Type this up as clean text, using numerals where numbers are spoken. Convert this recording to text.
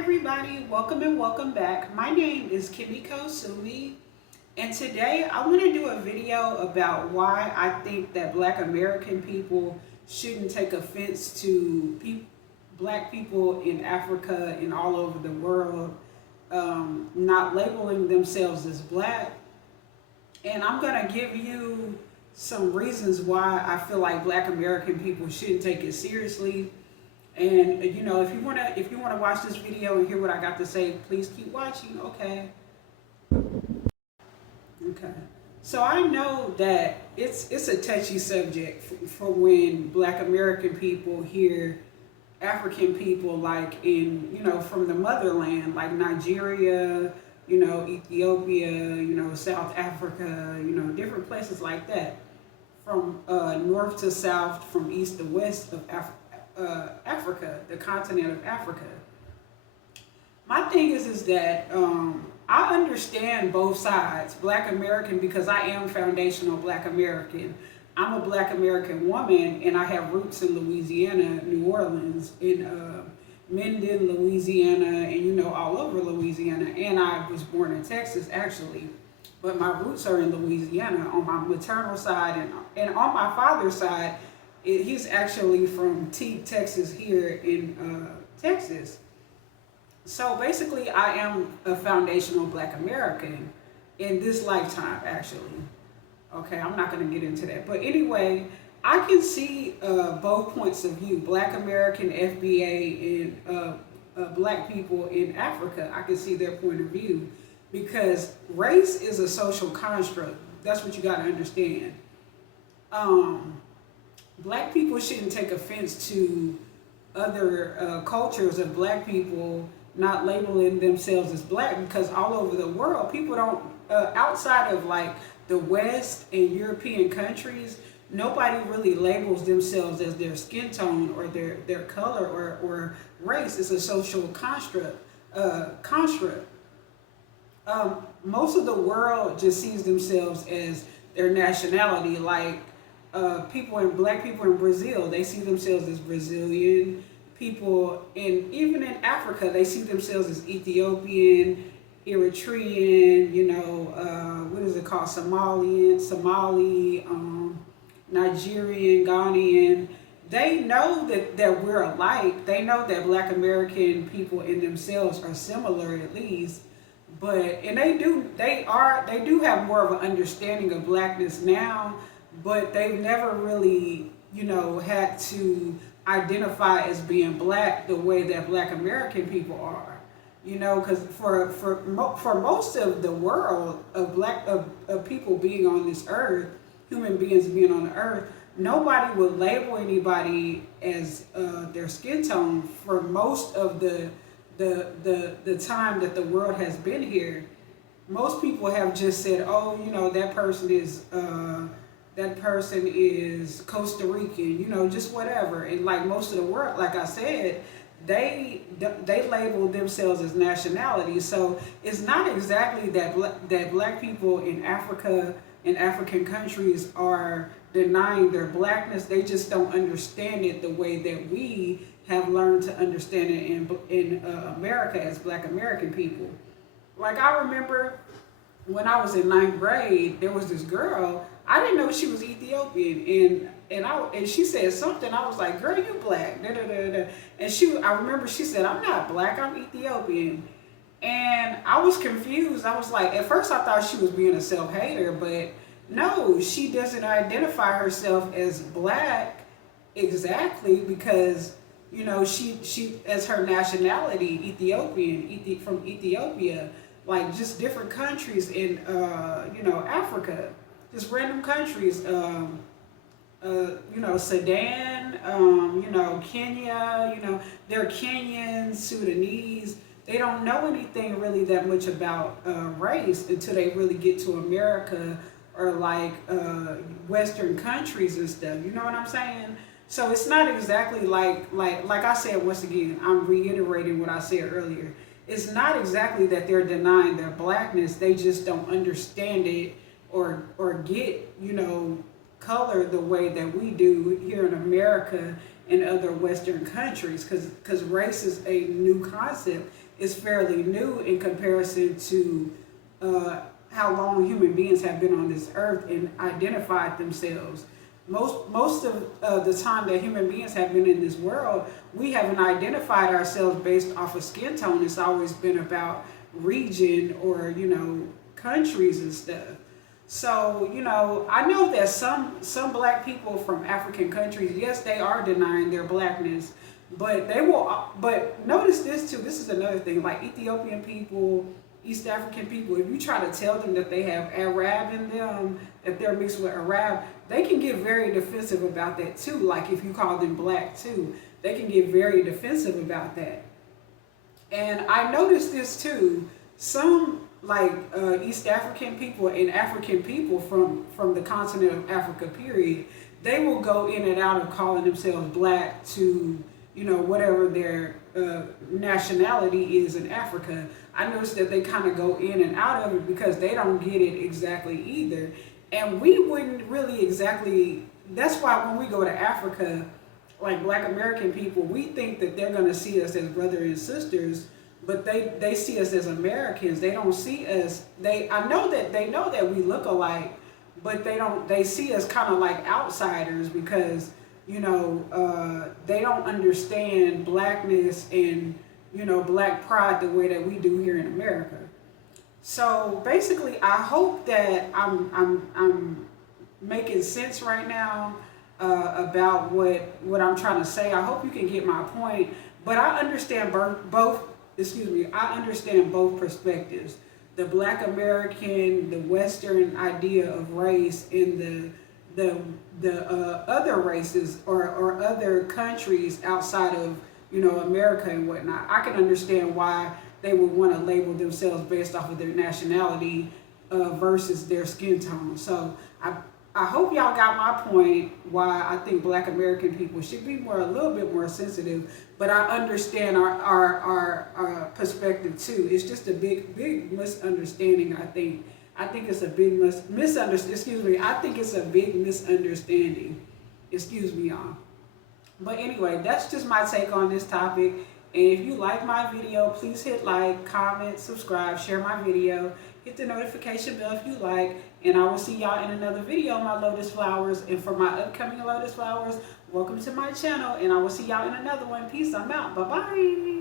everybody, welcome and welcome back. My name is Kimiko Sumi, and today I want to do a video about why I think that Black American people shouldn't take offense to Black people in Africa and all over the world not labeling themselves as Black. And I'm going to give you some reasons why I feel like Black American people shouldn't take it seriously. And if you wanna watch this video and hear what I got to say, please keep watching. Okay. Okay. So I know that it's a touchy subject for when Black American people hear African people like from the motherland, like Nigeria, Ethiopia, South Africa, different places like that, from north to south, from east to west of Africa, the continent of Africa. My thing is that I understand both sides, Black American, because I am foundational Black American. I'm a Black American woman, and I have roots in Louisiana, New Orleans, in Minden, Louisiana, and all over Louisiana. And I was born in Texas, actually, but my roots are in Louisiana on my maternal side, and on my father's side, he's actually from Teague, Texas, here in Texas. So basically, I am a foundational Black American in this lifetime, actually. Okay, I'm not going to get into that. But anyway, I can see both points of view, Black American, FBA, and Black people in Africa. I can see their point of view because race is a social construct. That's what you got to understand. Black people shouldn't take offense to other cultures of Black people not labeling themselves as Black, because all over the world, people don't, outside of like the West and European countries, nobody really labels themselves as their skin tone or their color or race. It's a social construct. Most of the world just sees themselves as their nationality, like Black people in Brazil, they see themselves as Brazilian. People even in Africa, they see themselves as Ethiopian, Eritrean, what is it called? Somali, Nigerian, Ghanaian. They know that we're alike. They know that Black American people in themselves are similar, at least. And they do have more of an understanding of Blackness now, but they've never really, had to identify as being Black the way that Black American people are. Because for most of the world of people being on this earth, human beings being on the earth, nobody would label anybody as their skin tone for most of the time that the world has been here. Most people have just said, oh, that person is Costa Rican, just whatever. And like most of the world, like I said, they label themselves as nationality. So it's not exactly that Black people in Africa and African countries are denying their Blackness. They just don't understand it the way that we have learned to understand it in America as Black American people. Like I remember when I was in 9th grade, there was this girl. I didn't know she was Ethiopian, and she said something. I was like, "Girl, you Black." Da, da, da, da. And I remember she said, "I'm not Black. I'm Ethiopian." And I was confused. I was like, at first I thought she was being a self-hater, but no, she doesn't identify herself as Black exactly because she as her nationality Ethiopian, from Ethiopia, like just different countries in Africa. Just random countries, Sudan, Kenya, they're Kenyans, Sudanese. They don't know anything really that much about race until they really get to America or like Western countries and stuff. You know what I'm saying? So it's not exactly like I said, once again, I'm reiterating what I said earlier. It's not exactly that they're denying their Blackness. They just don't understand it or get, color the way that we do here in America and other Western countries, because race is a new concept. is fairly new in comparison to how long human beings have been on this earth and identified themselves. Most of the time that human beings have been in this world, we haven't identified ourselves based off of skin tone. It's always been about region or, countries and stuff. So, I know that some black people from African countries, yes, they are denying their blackness, but they will. But notice this too. This is another thing. Like Ethiopian people, East African people, if you try to tell them that they have Arab in them, that they're mixed with Arab, they can get very defensive about that too. Like if you call them black too, they can get very defensive about that. And I noticed this too. Some like East African people and African people from the continent of Africa, period, they will go in and out of calling themselves black to, whatever their nationality is in Africa. I noticed that they kind of go in and out of it because they don't get it exactly either. And we wouldn't really exactly, that's why when we go to Africa, like Black American people, we think that they're going to see us as brothers and sisters, but they see us as Americans. They don't see us, I know that they know that we look alike, but they see us kind of like outsiders because, they don't understand blackness and, black pride the way that we do here in America. So basically, I hope that I'm making sense right now about what I'm trying to say. I hope you can get my point. But I understand I understand both perspectives: the Black American, the Western idea of race, and the other races or other countries outside of America and whatnot. I can understand why they would want to label themselves based off of their nationality versus their skin tone. So I hope y'all got my point why I think Black American people should be a little bit more sensitive, but I understand our perspective too. It's just a big misunderstanding, I think. I think it's a big misunderstanding. Excuse me. I think it's a big misunderstanding. Excuse me, y'all. But anyway, that's just my take on this topic. And if you like my video, please hit like, comment, subscribe, share my video, hit the notification bell if you like, and I will see y'all in another video on my lotus flowers. And for my upcoming lotus flowers, welcome to my channel, and I will see y'all in another one. Peace, I'm out. Bye-bye.